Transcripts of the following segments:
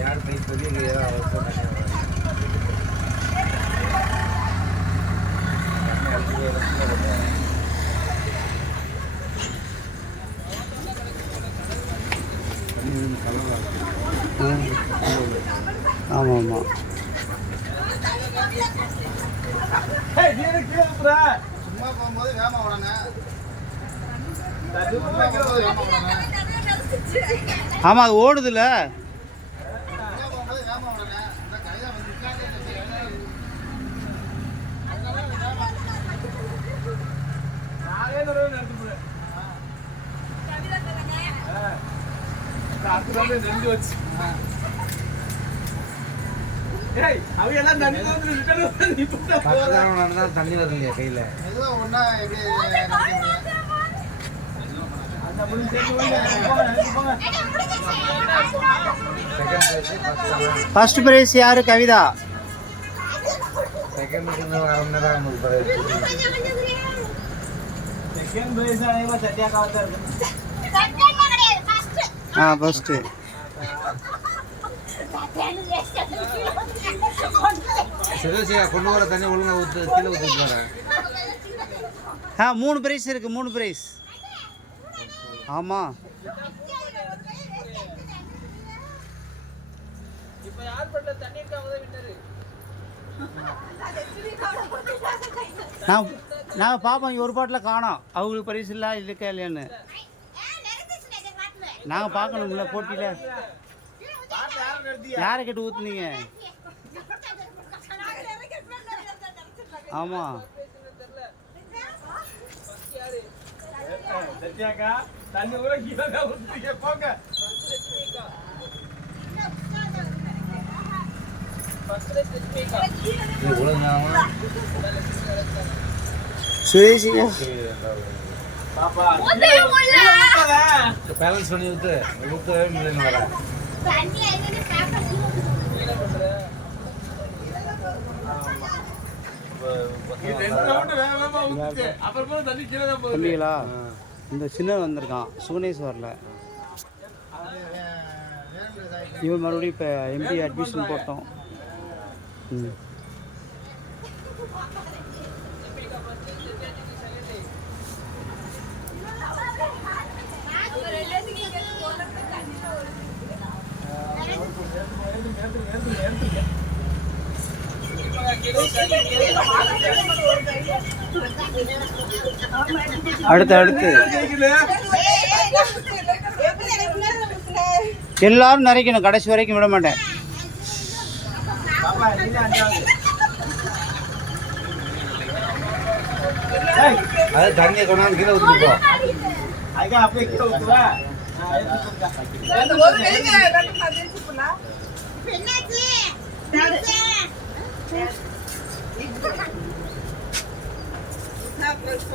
யார் கை சொல்லி ஆமாம் ஆமாம். சும்மா போகும்போது வேமா விடங்க. ஆமாம் அது ஓடுதுல்ல. தண்ணி வரலையா கையில ஒன்னா ஃபர்ஸ்ட் பிரைஸ் யாரு? கவிதா. Second first. சுரேஷியா கொண்டு வர தண்ணி ஒழுங்கா ஊத்து, கீழே ஊத்திட்டு வரேன். 3 பிரைஸ் இருக்கு. 3 பிரைஸ். ஆமாம். நான் பார்ப்போம் ஒரு பாட்டில் காணோம். அவங்களுக்கு பரிசு இல்லை இருக்கா இல்லையான்னு நாங்கள் பார்க்கணும்ல போட்டியில். யாரை கேட்டு ஊற்றுனீங்க? ஆமாம். சுரேஷியா பேலன்ஸ் பண்ணி ஊத்து ஊத்தவே முடியலன்னு வர. தம்பிங்களா இந்த சின்ன வந்திருக்கான். சுகனேஷ் வரல. இவன் மறுபடியும் இப்போ எம்பி அட்மிஷன் போட்டோம். அடுத்து எல்லாரும் நிறைக்கணும். கடைசி வரைக்கும் விட மாட்டேன். அது தண்ணியை கொண்டாந்து கீழே ஊற்றிப்போ.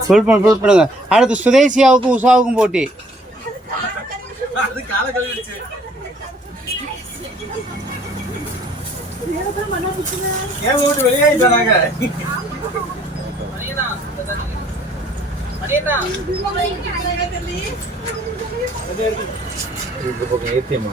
ஃபுல் பண்ணுங்க. அடுத்து சுதேசியாவுக்கும் உஷாவுக்கும் போட்டி. ஏத்தியமா